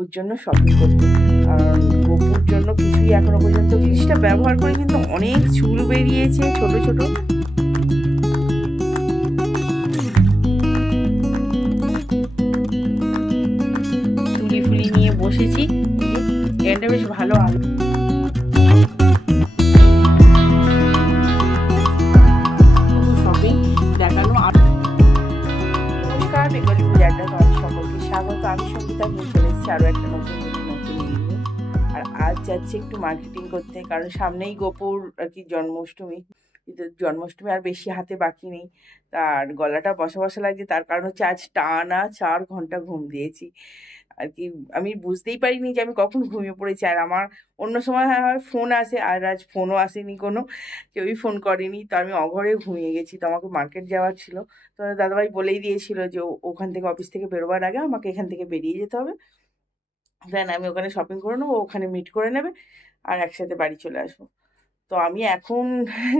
গপুর জন্য শপিং করতে। কারণ গপুর জন্য কিছুই এখনো পর্যন্ত জিনিসটা ব্যবহার করে কিন্তু অনেক চুল বেরিয়েছে ছোট ছোট। তুলি ফুলি নিয়ে বসেছি, এটা বেশ ভালো আলো। শপিং দেখানো। নমস্কার, বেঙ্গলি বাজারটা তোমাদের সকলকে স্বাগত। আমি সঙ্গীতা নিয়ে চলে এসেছি আরও একটা নতুন ভিডিও। আর আজ যাচ্ছি একটু মার্কেটিং করতে, কারণ সামনেই গপুর আর কি জন্মাষ্টমী। কিন্তু জন্মাষ্টমী আর বেশি হাতে বাকি নেই, তার গলাটা বসা বসা লাগছে। তার কারণ হচ্ছে আজ টানা 4 ঘন্টা ঘুম দিয়েছি আর কি। আমি বুঝতেই পারিনি যে আমি কখন ঘুমিয়ে পড়েছি। আর আমার অন্য সময় হয় ফোন আসে, আর আজ ফোনও আসেনি, কোনো কেউই ফোন করেনি। তো আমি অঘরে ঘুমিয়ে গেছি। তো আমাকে মার্কেট যাওয়ার ছিল। তো দাদাভাই বলেই দিয়েছিল যে ওখান থেকে অফিস থেকে বেরোবার আগে আমাকে এখান থেকে বেরিয়ে যেতে হবে, দেন আমি ওখানে শপিং করে নেবো, ওখানে মিট করে নেবে আর একসাথে বাড়ি চলে আসবো। তো আমি এখন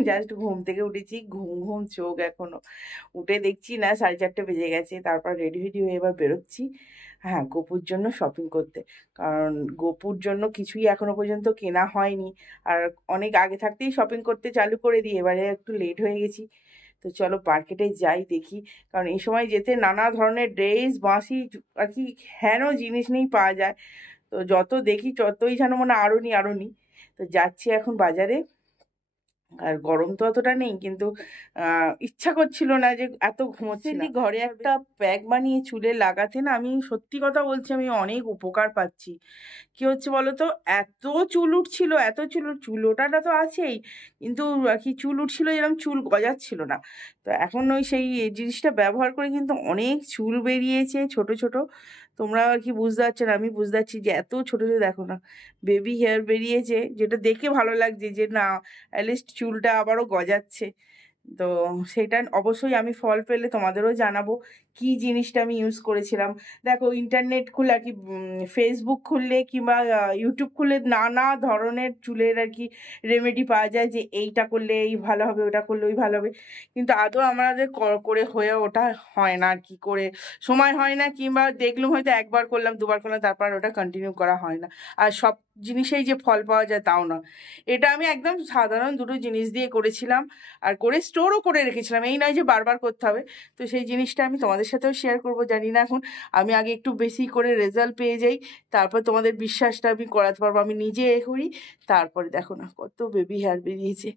জাস্ট ঘুম থেকে উঠেছি, ঘুম ঘুম চোখ এখনো। উঠে দেখছি না 4:30 বেজে গেছে। তারপর রেডি হয়ে এবার বেরোচ্ছি, হ্যাঁ, গপুর জন্য শপিং করতে। কারণ গপুর জন্য কিছুই এখনো পর্যন্ত কেনা হয়নি। আর অনেক আগে থাকতেই শপিং করতে চালু করে দিই, এবারে একটু লেট হয়ে গেছি। তো চলো মার্কেটে যাই, দেখি। কারণ এই সময় যেতে নানা ধরনের ড্রেস বাঁশি আর কি হেন জিনিস নেই পাওয়া যায়। তো যত দেখি ততই যেন মনে আরো নি। তো যাচ্ছি এখন বাজারে। আর গরম তো অতটা নেই, কিন্তু ইচ্ছা করছিল না যে এত ঘুমোচ্ছি। ঘরে একটা প্যাক বানিয়ে চুলে লাগাতে না, আমি সত্যি কথা বলছি, আমি অনেক উপকার পাচ্ছি। কি হচ্ছে বলো তো, এত চুল উঠছিল, এত চুল ওঠাটা তো আছেই, কিন্তু আর কি চুল উঠছিল, এরকম চুল গজাচ্ছিল না। তো এখন ওই সেই জিনিসটা ব্যবহার করে কিন্তু অনেক চুল বেরিয়েছে ছোট ছোট। তোমরা আর কি বুঝতে পারছো না, আমি বুঝতে পারছি যে এত ছোট ছোট, দেখো না, বেবি হেয়ার বেরিয়েছে, যেটা দেখে ভালো লাগছে যে না অ্যাটলিস্ট চুলটা আবারও গজাচ্ছে। তো সেটা অবশ্যই আমি ফল পেলে তোমাদেরও জানাবো কি জিনিসটা আমি ইউজ করেছিলাম। দেখো, ইন্টারনেট খুলে আর কি, ফেসবুক খুললে কিংবা ইউটিউব খুললে নানা ধরনের চুলের আর কি রেমেডি পাওয়া যায়, যে এইটা করলে এই ভালো হবে, ওটা করলে ওই ভালো হবে। কিন্তু আদৌ আমাদের করে হয়ে ওটা হয় না, কি করে সময় হয় না, কিংবা দেখলাম হয়তো একবার করলাম, দুবার করলাম, তারপর ওটা কন্টিনিউ করা হয় না। আর সব জিনিসেই যে ফল পাওয়া যায় তাও না। এটা আমি একদম সাধারণ দুটো জিনিস দিয়ে করেছিলাম, আর করে স্টোরও করে রেখেছিলাম, এই নয় যে বারবার করতে হবে। তো সেই জিনিসটা আমি তোমাদের সাথেও শেয়ার করব। জানি না এখন আমি আগে একটু বেশি করে রেজাল্ট পেয়ে যাই, তারপর তোমাদের বিশ্বাসটা আমি করাতে পারবো। আমি নিজে এ করি, তারপরে দেখো না কত বেবি হেয়ার বেরিয়েছে।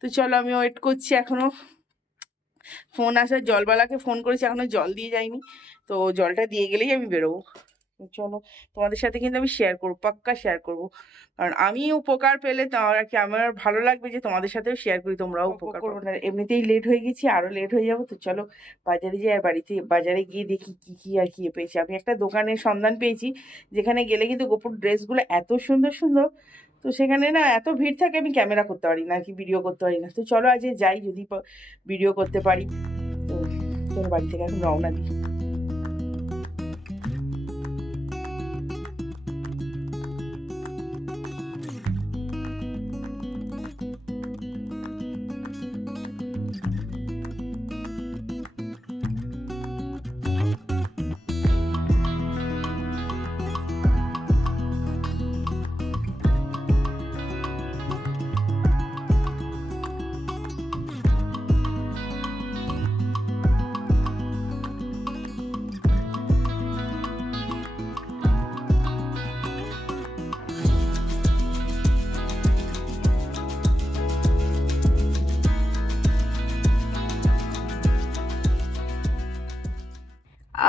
তো চলো, আমি ওয়েট করছি এখনো। ফোন আসার, জলবালাকে ফোন করেছি, এখনো জল দিয়ে যায়নি। তো জলটা দিয়ে গেলেই আমি বেরোবো। চলো, তোমাদের সাথে কিন্তু আমি শেয়ার করবো, পাক্কা শেয়ার করবো। কারণ আমি উপকার পেলে আর কি আমার ভালো লাগবে যে তোমাদের সাথেও শেয়ার করি, তোমরাও উপকার করবো না। এমনিতেই লেট হয়ে গেছি, আরো লেট হয়ে যাবো। তো চলো বাজারে যাই, আর বাজারে গিয়ে দেখি কি কি আর কি পেয়েছি। আমি একটা দোকানের সন্ধান পেয়েছি, যেখানে গেলে কিন্তু গোপুর ড্রেসগুলো এত সুন্দর সুন্দর। তো সেখানে না এত ভিড় থাকে, আমি ক্যামেরা করতে পারি না আর কি, ভিডিও করতে পারি না। তো চলো আজ যাই, যদি ভিডিও করতে পারি। তো চলো বাড়ি থেকে এখন রওনা দিই।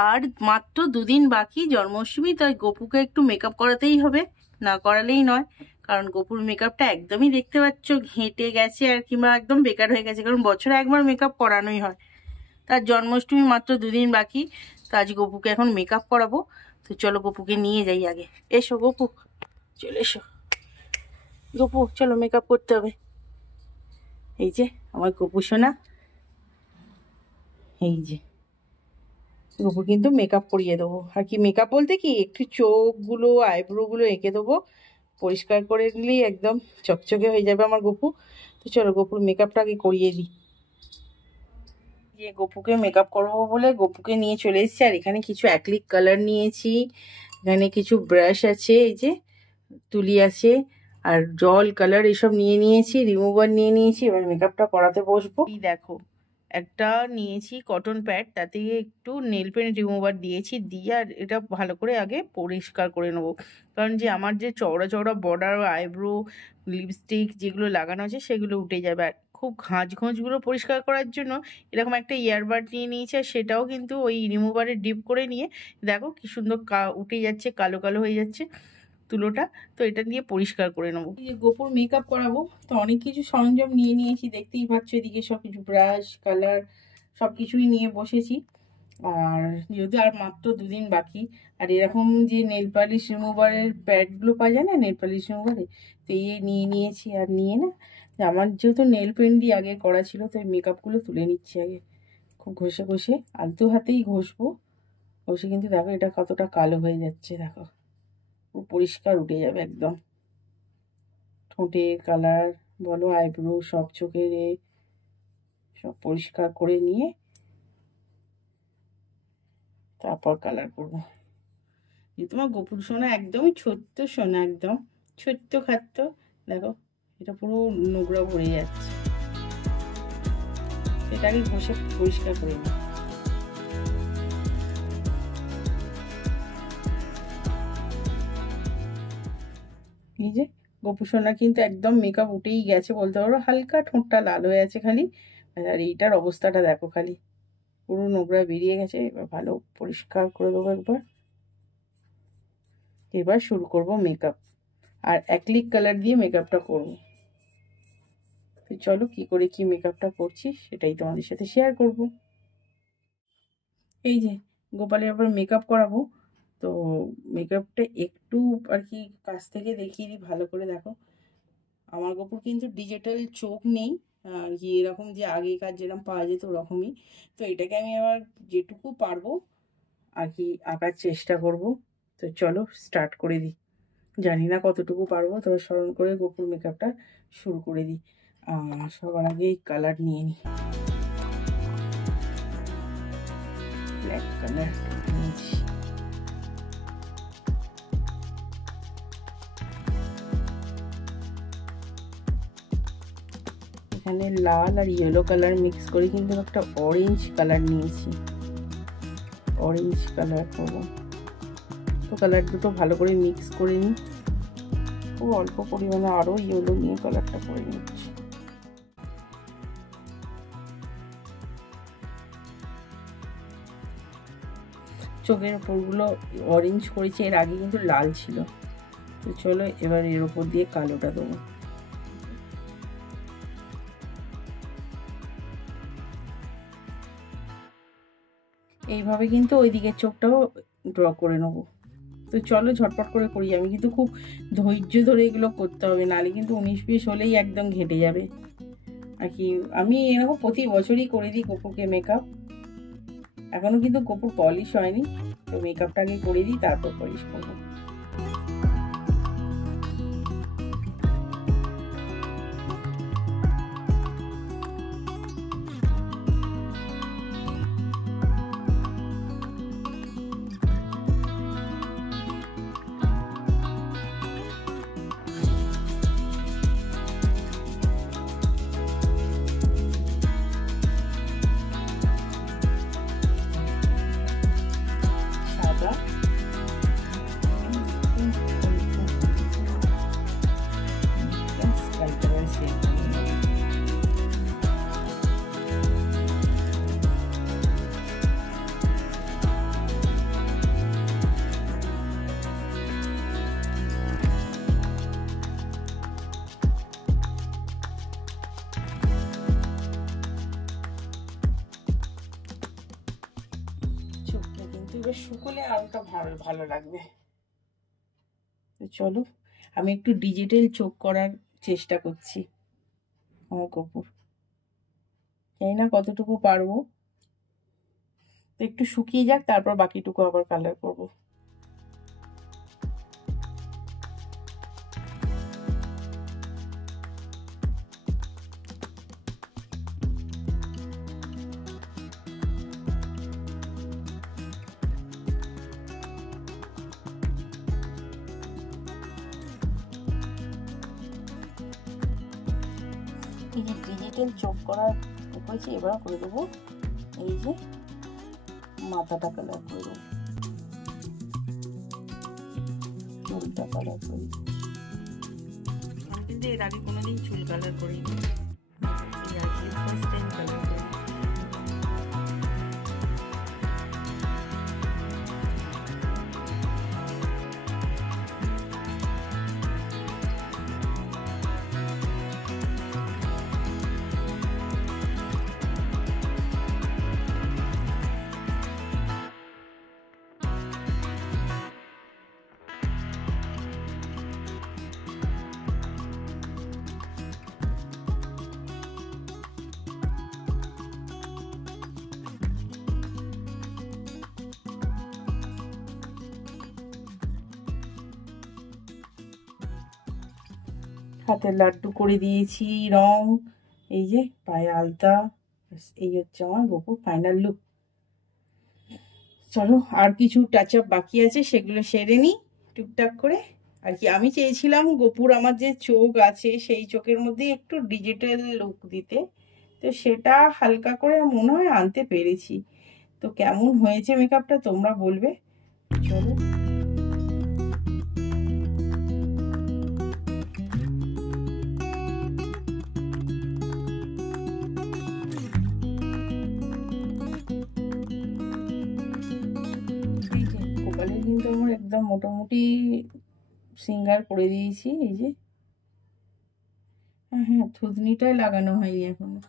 আর মাত্র 2 দিন বাকি জন্মাষ্টমী, তাই গপুকে একটু মেকআপ করাতেই হবে, না করালেই নয়। কারণ গপুর মেকআপটা একদমই দেখতে পাচ্ছ ঘেঁটে গেছে, আর কিংবা একদম বেকার হয়ে গেছে, কারণ বছরে একবার মেকআপ করানোই হয়। তার জন্মাষ্টমী মাত্র 2 দিন বাকি, তো আজ গপুকে এখন মেকআপ করাবো। তো চলো গপুকে নিয়ে যাই আগে। এসো গপু, চলে এসো গপু, চলো মেকআপ করতে হবে। এই যে আমার গপু সোনা, এই যে গপুর কিন্তু মেকআপ করিয়ে দেবো। আর কি মেকআপ বলতে কি, একটু চোখগুলো আইব্রোগুলো এঁকে দেবো, পরিষ্কার করে নিলেই একদম চকচকে হয়ে যাবে আমার গপু। তো চলো গপুর মেকআপটা আগে করিয়ে দিই। যে গপুকে মেকআপ করবো বলে গপুকে নিয়ে চলে এসেছি। আর এখানে কিছু অ্যাক্রিলিক কালার নিয়েছি, এখানে কিছু ব্রাশ আছে, এই যে তুলি আছে, আর জল কালার এসব নিয়ে নিয়েছি, রিমুভার নিয়ে নিয়েছি। এবার মেকআপটা করাতে বসবো। এই দেখো একটা নিয়েছি কটন প্যাড, তাতে একটু নেল পেন্ট রিমুভার দিয়েছি, দিয়ে আর এটা ভালো করে আগে পরিষ্কার করে নেবো। কারণ যে আমার যে চওড়া চওড়া বর্ডার, আইব্রো, লিপস্টিক যেগুলো লাগানো আছে সেগুলো উঠে যাবে। আর খুব ঘোঁচগুলো পরিষ্কার করার জন্য এরকম একটা ইয়ারবাড নিয়ে নিয়েছি, আর সেটাও কিন্তু ওই রিমুভারে ডিপ করে নিয়ে দেখো কি সুন্দর উঠে যাচ্ছে, কালো কালো হয়ে যাচ্ছে তুলোটা। তো এটা দিয়ে পরিষ্কার করে নেবো। এই যে গোপুর মেকআপ করাবো, তো অনেক কিছু সরঞ্জাম নিয়ে নিয়েছি, দেখতেই পাচ্ছ এদিকে সব কিছু ব্রাশ, কালার সব কিছুই নিয়ে বসেছি। আর যেহেতু আর মাত্র 2 দিন বাকি, আর এরকম যে নেল পালিশ রিমুভারের প্যাডগুলো পাওয়া যায় না নেল পালিশ রিমুভারে, তো এই নিয়ে নিয়েছি। আর নিয়ে না আমার যেহেতু নেল পেন্ট দিয়ে আগে করা ছিল, তো এই মেকআপগুলো তুলে নিচ্ছি আগে, খুব ঘষে ঘষে আলতো হাতেই ঘষবো। ঘষে কিন্তু দেখো এটা কতটা কালো হয়ে যাচ্ছে, দেখো পরিষ্কার উঠে যাবে একদম। ঠোঁটের কালার বলো, আইব্রো, সব চোখের সব পরিষ্কার করে নিয়ে তারপর কালার করবো। তোমার গোপুর সোনা একদমই ছোট্ট সোনা, একদম ছোট্ট খাট্ট, দেখো এটা পুরো নোংরা ভরে যাচ্ছে, সেটাকে ঘষে পরিষ্কার করে নিই। এই যে গোপু সোনা কিন্তু একদম মেকআপ উঠেই গেছে বলতে পারো, হালকা ঠোঁটটা লাল হয়ে আছে খালি। আর এইটার অবস্থাটা দেখো, খালি পুরো নোংরা বেরিয়ে গেছে। এবার ভালো পরিষ্কার করে দেবো একবার। এবার শুরু করব মেকআপ, আর অ্যাক্রিলিক কালার দিয়ে মেকআপটা করব। তো চলো কি করে কি মেকআপটা করছি সেটাই তোমাদের সাথে শেয়ার করব। এই যে গোপালের আবার মেকআপ করাবো, তো মেকআপটা একটু আর কি কাছ থেকে দেখিয়ে দিই ভালো করে। দেখো আমার গোপুর কিন্তু ডিজিটাল চোখ নেই, আর কি এরকম যে আগেকার যেরকম পাওয়া যেত ওরকমই। তো এটাকে আমি আবার যেটুকু পারবো আর কি আঁকার চেষ্টা করব। তো চলো স্টার্ট করে দিই। জানি না কতটুকু পারবো, তবে স্মরণ করে গোপুর মেকআপটা শুরু করে দিই। সবার আগে কালার নিয়ে নিই, ব্ল্যাক কালার নিয়েছি। এখানে লাল আর ইয়েলো কালার মিক্স করে কিন্তু একটা অরেঞ্জ কালার নিয়েছি, অরেঞ্জ কালার করবো। তো কালার দুটো ভালো করে মিক্স করে নিই, খুব অল্প পরিমাণে আরও ইয়েলো নিয়ে কালারটা করে নিচ্ছি। চোখের ওপরগুলো অরেঞ্জ করেছি, এর আগে কিন্তু লাল ছিল। তো চলো এবার এর ওপর দিয়ে কালোটা দেবো। এইভাবে কিন্তু ওই দিকের চোখটাও ড্র করে নেবো। তো চলো ঝটপট করে করি, আমি কিন্তু খুব ধৈর্য ধরে এগুলো করতে হবে, নাহলে কিন্তু 19-20 হলেই একদম ঘেটে যাবে আর কি। আমি এরকম প্রতি বছরই করে দিই গোপুকে মেকআপ, এখনো কিন্তু গোপুর পলিশ হয়নি। তো মেকআপটা আগে করে দিই, তারপর পলিশ করবো। এবার শুকোলে আরোটা ভালো লাগবে। তো চলো আমি একটু ডিজিটাল চোখ করার চেষ্টা করছি আমার গোপুর, জানি না কতটুকু পারবো। তো একটু শুকিয়ে যাক, তারপর বাকিটুকু আবার কালার করবো। এই যে ডিজিটাল চোখ করার করেছি, এবার করে দেবো এই যে মাথাটা কালার করে দেবো, চুলটা কালার করে। আমি কিন্তু এর আগে কোনোদিন চুল কালার করিনি, ফার্স্ট টাইম কালার করি। হাতের লাড্ডু করে দিয়েছি রং, এই যে পায়ে আলতা, এই হচ্ছে আমার গোপুর ফাইনাল লুক। চলো আর কিছু টাচ আপ বাকি আছে, সেগুলো সেরে নিই টুকটাক করে। আর কি আমি চেয়েছিলাম গোপুর আমার যে চোখ আছে সেই চোখের মধ্যে একটু ডিজিটাল লুক দিতে, তো সেটা হালকা করে মনে হয় আনতে পেরেছি। তো কেমন হয়েছে মেকআপটা তোমরা বলবে। চলো কিন্তু আমার একদম মোটামুটি সিঙ্গার করে দিয়েছি। এই যে হ্যাঁ থুতনিটাই লাগানো হয়নি এখনো।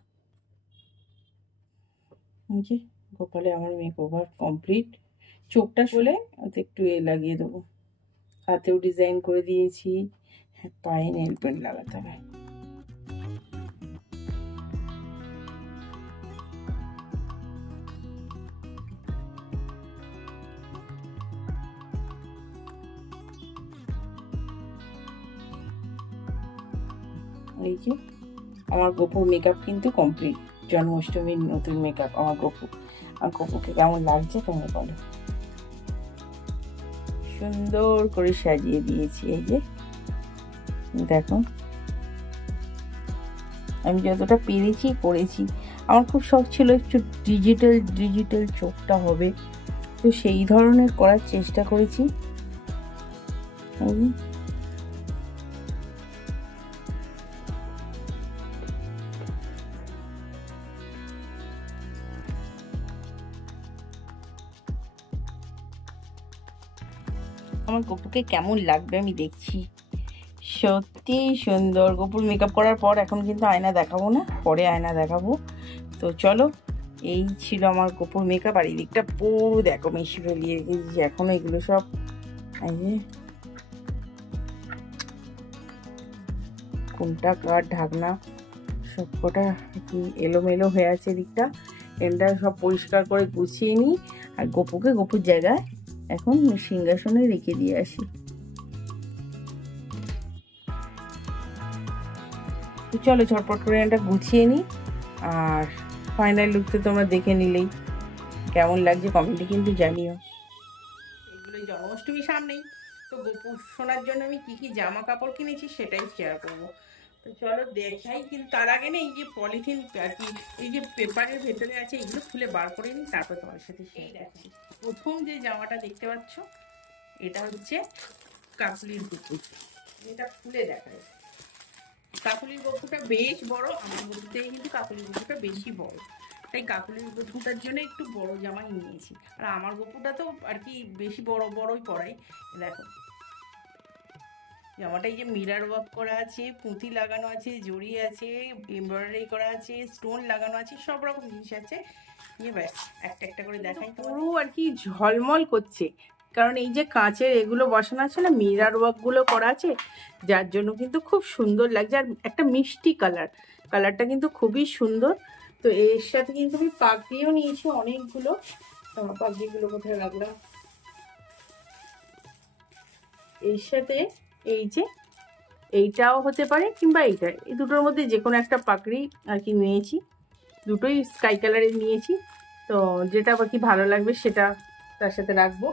এই যে কপালে আমার মেকওভার কমপ্লিট। চোখটা শুলে একটু লাগিয়ে দেবো, হাতেও ডিজাইন করে দিয়েছি। হ্যাঁ পায়ে নেল পেন্ট লাগাতে হবে। এই যে আমার গোপুর মেকআপ কিন্তু কমপ্লিট, জন্মাষ্টমীর নতুন মেকআপ আমার গোপু। আর গোপুকে কেমন লাগছে তুমি বলো। সুন্দর করে সাজিয়ে দিয়েছি। এই যে দেখো আমি যতটা পেরেছি করেছি। আমার খুব শখ ছিল একটু ডিজিটাল চোখটা হবে, তো সেই ধরনের করার চেষ্টা করেছি। আমার গোপুকে কেমন লাগবে আমি দেখছি। সত্যি সুন্দর। গোপুর মেকআপ করার পর এখন কিন্তু আয়না দেখাবো না, পরে আয়না দেখাবো। তো চলো, এই ছিল আমার গোপুর মেকআপ। আর এই দিকটা পুরো দেখো মেশি ফেলিয়ে রেখেছি এখনো, এগুলো সব এই যে কোনটা কার ঢাকনা সব কটা কি এলোমেলো হয়ে আছে দিকটা। এটা সব পরিষ্কার করে গুছিয়ে নিই আর গোপুকে গোপুর জায়গায় এখন সিংহাসনে রেখে দিয়ে আসি। তো চলো ঝটপট করে এটা গুছিয়ে নিই। আর ফাইনাল লুক তো তোমরা দেখে নিলেই, কেমন লাগছে কমেন্টে কিন্তু জানিও। এগুলো জন্মাষ্টমী সামনেই, তো গোপু শোনার জন্য আমি কি কি জামা কাপড় কিনেছি সেটাই শেয়ার করবো। তো চলো দেখাই, কিন্তু তার আগে না এই যে পলিথিন আর কি এই যে পেপারের ভেতরে আছে এগুলো খুলে বার করে নিই, তারপর তোমার সাথে শেয়ার করছি। প্রথম যে জামাটা দেখতে পাচ্ছ এটা হচ্ছে কাকুলির গোপু, এটা খুলে দেখায়। কাকুলির গোপুটা বেশ বড়, আমার গোপু থেকে কিন্তু কাকুলির গোপুটা বেশি বড়, তাই কাকুলির গোপুটার জন্য একটু বড় জামাই নিয়েছি। আর আমার গোপুটা তো আর কি বেশি বড়ই পরাই। দেখো জামাটা এই যে মিরার ওয়ার্ক করা আছে, পুঁতি লাগানো আছে, জড়ি আছে, এমব্রয়ডারি করা আছে, স্টোন লাগানো আছে, সব রকম জিনিস আছে। নিয়ে ব্যাস একটা একটা করে দেখাই। পুরো আর কি ঝলমল করছে, কারণ এই যে কাঁচের এগুলো বসানো আছে না, মিরার ওয়ার্কগুলো করা আছে, যার জন্য কিন্তু খুব সুন্দর লাগছে। আর একটা মিষ্টি কালারটা কিন্তু খুবই সুন্দর। তো এর সাথে কিন্তু আমি পাগড়িও নিয়েছি অনেকগুলো। পাগড়িগুলো কোথায় রাখলাম, এর সাথে এই যে এইটাও হতে পারে কিংবা এইটা, এই দুটোর মধ্যে যে কোনো একটা পাগড়ি আর কি নিয়েছি। দুটোই স্কাই কালারের নিয়েছি, তো যেটা বাকি ভালো লাগবে সেটা তার সাথে রাখবো।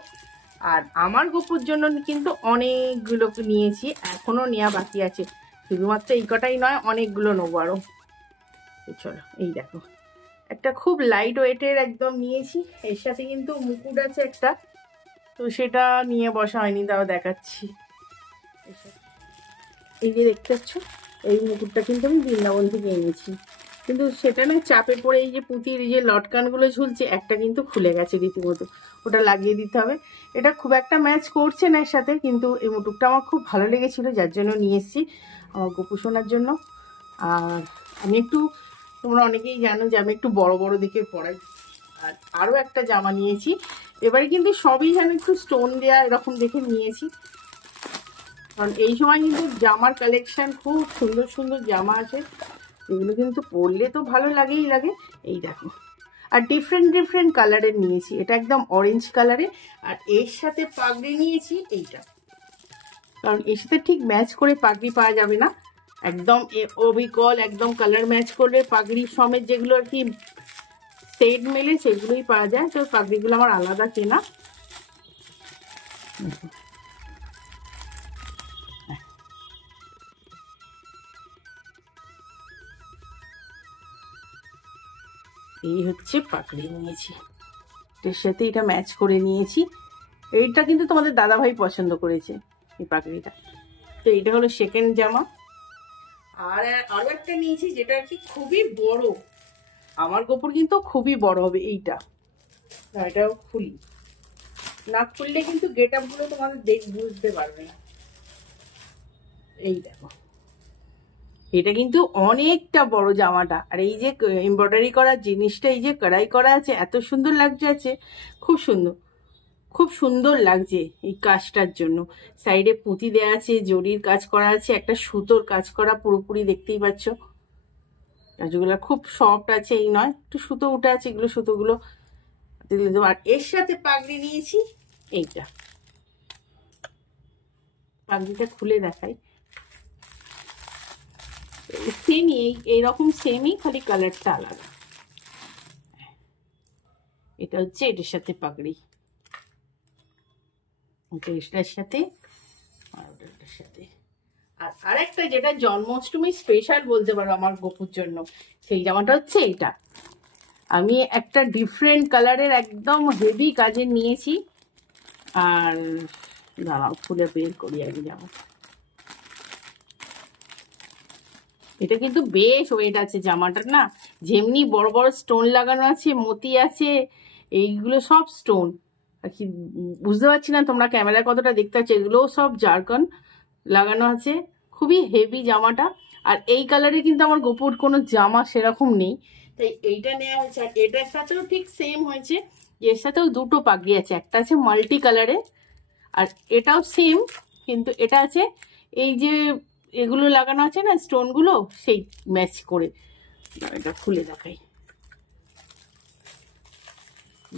আর আমার গোপুর জন্য কিন্তু অনেকগুলো নিয়েছি, এখনও নেওয়া বাকি আছে। শুধুমাত্র এই কটাই নয়, অনেকগুলো নেবো আরও। চলো এই দেখো একটা খুব লাইট ওয়েটের একদম নিয়েছি, এর সাথে কিন্তু মুকুট আছে একটা, তো সেটা নিয়ে বসা হয়নি, তাও দেখাচ্ছি। এই যে দেখতে পাচ্ছ, এই মুকুটটা কিন্তু আমি বৃন্দাবন থেকে এনেছি, কিন্তু সেটা না চাপে পড়ে এই যে পুঁতির এই যে লটকানগুলো ঝুলছে, একটা কিন্তু খুলে গেছে রীতিমতো, ওটা লাগিয়ে দিতে হবে। এটা খুব একটা ম্যাচ করছে না এর সাথে, কিন্তু এই মুকুটটা আমার খুব ভালো লেগেছিলো, যার জন্য নিয়ে এসেছি আমার গোপু সোনার জন্য। আর আমি একটু, তোমরা অনেকেই জানো যে আমি একটু বড় বড় দিকে পরাই। আর আরও একটা জামা নিয়েছি, এবারে কিন্তু সবই যেন একটু স্টোন দেওয়া এরকম দেখে নিয়েছি, কারণ এই সময় কিন্তু জামার কালেকশন খুব সুন্দর সুন্দর জামা আছে, এগুলো কিন্তু পরলে তো ভালো লাগেই লাগে। এই দেখো, আর ডিফারেন্ট ডিফারেন্ট কালারের নিয়েছি, এটা একদম অরেঞ্জ কালারে, আর এর সাথে পাগড়ি নিয়েছি এইটা, কারণ এর সাথে ঠিক ম্যাচ করে পাগড়ি পাওয়া যাবে না, একদম অবিকল একদম কালার ম্যাচ করলে পাগড়ি সমেত যেগুলো আর কি সেট মেলে সেগুলোই পাওয়া যায়, তো পাগড়িগুলো আমার আলাদা কেনা। এই হচ্ছে পাগড়ি নিয়েছি, এর সাথে এটা ম্যাচ করে নিয়েছি। এইটা কিন্তু তোমাদের দাদাভাই পছন্দ করেছে এই পাগড়িটা, তো এটা হলো সেকেন্ড জামা। আর আরো একটা নিয়েছি যেটা আর কি খুবই বড়, আমার গোপুর কিন্তু খুবই বড় হবে এইটা, এটাও খুলি, না খুললে কিন্তু গেট আপ গুলো তোমাদের বুঝতে পারবে না। এই দেখো, এটা কিন্তু অনেকটা বড় জামাটা, আর এই যে এমব্রয়ডারি করা জিনিসটা, এই যে কড়াই করা আছে, এত সুন্দর লাগছে, আছে খুব সুন্দর, খুব সুন্দর লাগছে এই কাজটার জন্য। সাইডে পুঁতি দেওয়া আছে, জরির কাজ করা আছে, একটা সুতোর কাজ করা পুরোপুরি, দেখতেই পাচ্ছ কাজগুলো খুব সফট আছে, এই নয় একটু সুতো উঠে আছে, এগুলো সুতোগুলো। আর এর সাথে পাগড়ি নিয়েছি এইটা, পাগড়িটা খুলে দেখাই, সেমই এইরকম সেমই, খালি কালারটা আলাদা। এটা হচ্ছে এটার সাথে পাগড়ি, এটার সাথে আর ওটার সাথে। আর আরেকটা যেটা জন্মাষ্টমী স্পেশাল বলতে পারো আমার গোপুর জন্য, সেই জামাটা হচ্ছে এইটা, আমি একটা ডিফারেন্ট কালারের একদম হেভি কাজের নিয়েছি। আর দাঁড়াও খুলে বের করি আগে জামা, এটা কিন্তু বেশ ওয়েট আছে জামাটার না, যেমনি বড় বড় স্টোন লাগানো আছে, মতি আছে, এইগুলো সব স্টোন আর কি, বুঝতে পারছি না তোমরা ক্যামেরায় কতটা দেখতে পাচ্ছ, এগুলোও সব জারকন লাগানো আছে, খুবই হেভি জামাটা। আর এই কালারে কিন্তু আমার গোপুর কোনো জামা সেরকম নেই, তাই এইটা নেওয়া হয়েছে। আর এটার সাথেও ঠিক সেম হয়েছে, এর সাথেও দুটো পাগড়ি আছে, একটা আছে মাল্টি কালারে, আর এটাও সেম, কিন্তু এটা আছে এই যে এগুলো লাগানো আছে না স্টোনগুলো, সেই ম্যাচ করে। এটা খুলে দেখাই,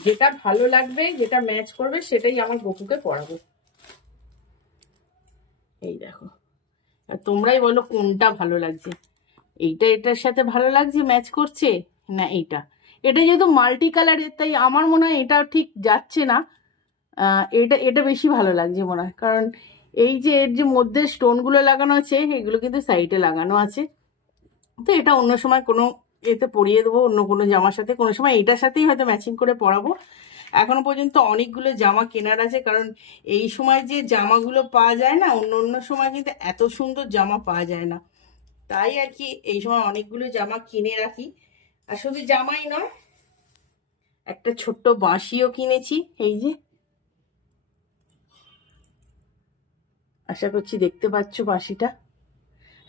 যেটা ভালো লাগবে যেটা ম্যাচ করবে সেটাই আমার গোপুকে পরাবো। এই দেখো, আর তোমরাই বলো কোনটা ভালো লাগছে, এইটা এটার সাথে ভালো লাগছে ম্যাচ করছে না এইটা। এটা যেহেতু মাল্টি কালারের, তাই আমার মনে হয় এটা ঠিক যাচ্ছে না, এটা বেশি ভালো লাগছে মনে হয়, কারণ এই যে এর যে মধ্যে স্টোনগুলো লাগানো আছে, এগুলো কিন্তু সাইডে লাগানো আছে, তো এটা অন্য সময় কোনো এতে পরিয়ে দেবো, অন্য কোনো জামার সাথে, কোনো সময় এটার সাথেই হয়তো ম্যাচিং করে পরাবো। এখনো পর্যন্ত অনেকগুলো জামা কেনার আছে, কারণ এই সময় যে জামাগুলো পাওয়া যায় না, অন্য অন্য সময় কিন্তু এত সুন্দর জামা পাওয়া যায় না, তাই আর কি এই সময় অনেকগুলো জামা কিনে রাখি। আর শুধু জামাই নয়, একটা ছোট্ট বাঁশিও কিনেছি, এই যে আশা করছি দেখতে পাচ্ছ বাঁশিটা,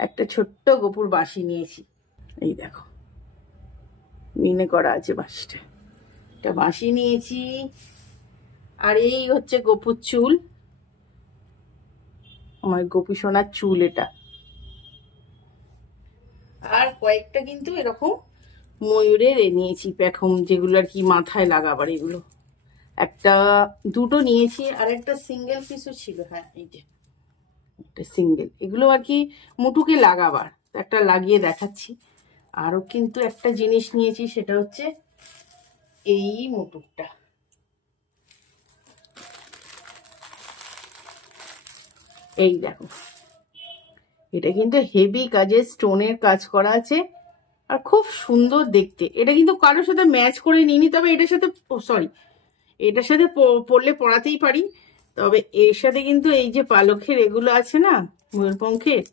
একটা ছোট্ট গোপুর বাঁশি নিয়েছি, এই দেখো মিনে করা আছে বাঁশিটা, একটা বাঁশি নিয়েছি। আর এই হচ্ছে গোপুর চুল, আমার গোপী সোনার চুল এটা। আর কয়েকটা কিন্তু এরকম ময়ূরের নিয়েছি পেখম, যেগুলো আর কি মাথায় লাগাবার, এগুলো একটা দুটো নিয়েছি, আর একটা সিঙ্গেল পিসও ছিল, হ্যাঁ এই যে একটা সিঙ্গেল, এগুলো আর কি মুটুকে লাগাবার, একটা লাগিয়ে দেখাচ্ছি। আরও কিন্তু একটা জিনিস নিয়েছি, সেটা হচ্ছে এই মুটুকটা, এই দেখো, এটা কিন্তু হেভি কাজের স্টোনের কাজ করা আছে, আর খুব সুন্দর দেখতে। এটা কিন্তু কারোর সাথে ম্যাচ করে নিইনি, তবে এটার সাথে সরি এটার সাথে পরলে পরাতেই পারি। তবে এর সাথে কিন্তু এই যে পালকের এগুলো আছে না, ময়ূরপঙ্খের,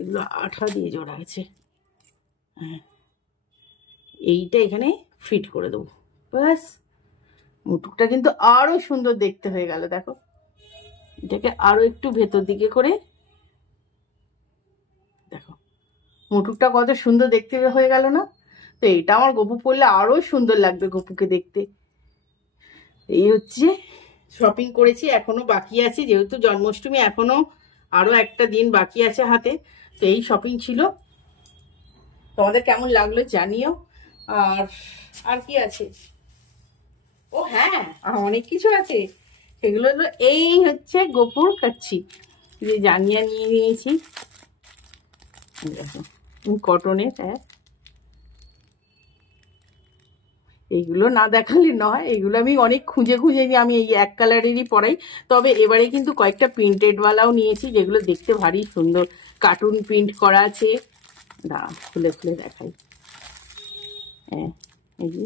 এগুলো আঠা দিয়ে জোড়া আছে। হ্যাঁ, এইটা এখানে ফিট করে দেবো, ব্যাস। মুটুকটা কিন্তু আরো সুন্দর দেখতে হয়ে গেল। দেখো, এটাকে আরো একটু ভেতর দিকে করে দেখো, মুটুকটা কত সুন্দর দেখতে হয়ে গেল না? তো এটা আমার গপু পরলে আরো সুন্দর লাগবে গপুকে দেখতে। এই হচ্ছে শপিং করেছি, এখনো বাকি আছে, যেহেতু জন্মাষ্টমী এখনো আরো একটা দিন বাকি আছে হাতে। তো এই শপিং ছিল, তোমাদের কেমন লাগলো জানিও। আর আর কি আছে? ও হ্যাঁ, অনেক কিছু আছে। সেগুলো হলো এই হচ্ছে গোপুর কাচ্ছি, যে জাঙ্গিয়া নিয়ে নিয়েছি, দেখো কটনের। হ্যাঁ, এইগুলো না দেখালে নয়, এগুলো আমি অনেক খুঁজে খুঁজে নিয়ে আমি এই এক কালারেরই পরাই। তবে এবারে কিন্তু কয়েকটা প্রিন্টেডওয়ালাও নিয়েছি, যেগুলো দেখতে ভারী সুন্দর, কার্টুন প্রিন্ট করা আছে। না, খুলে খুলে দেখাই। হ্যাঁ, এই যে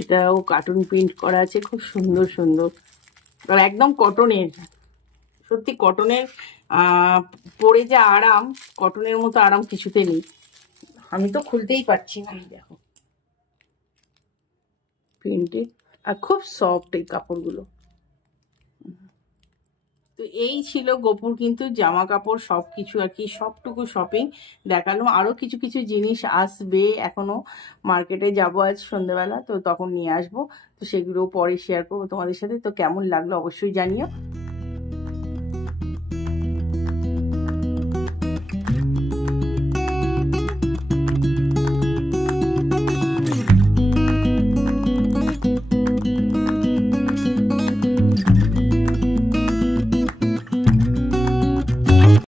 এটাও কার্টুন প্রিন্ট করা আছে, খুব সুন্দর সুন্দর, আর একদম কটনের। সত্যি কটনের পরে যে আরাম, কটনের মতো আরাম কিছুতে নেই। আমি তো খুলতেই পারছি না। দেখো প্রিন্টে, আর খুব সফট এই কাপড়গুলো। তো এই ছিল গোপুর কিন্তু জামা কাপড় সব কিছু আর কি, সবটুকু শপিং দেখালাম। আরো কিছু কিছু জিনিস আসবে, এখনো মার্কেটে যাবো আজ সন্ধ্যেবেলা, তো তখন নিয়ে আসবো। তো সেগুলো পরে শেয়ার করবো তোমাদের সাথে। তো কেমন লাগলো অবশ্যই জানিও।